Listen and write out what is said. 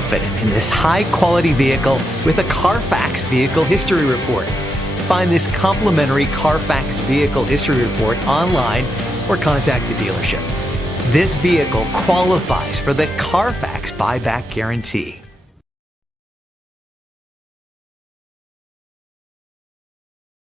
confident in this high-quality vehicle with a CARFAX Vehicle History Report. Find this complimentary CARFAX Vehicle History Report online or contact the dealership. This vehicle qualifies for the CARFAX Buyback Guarantee.